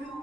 who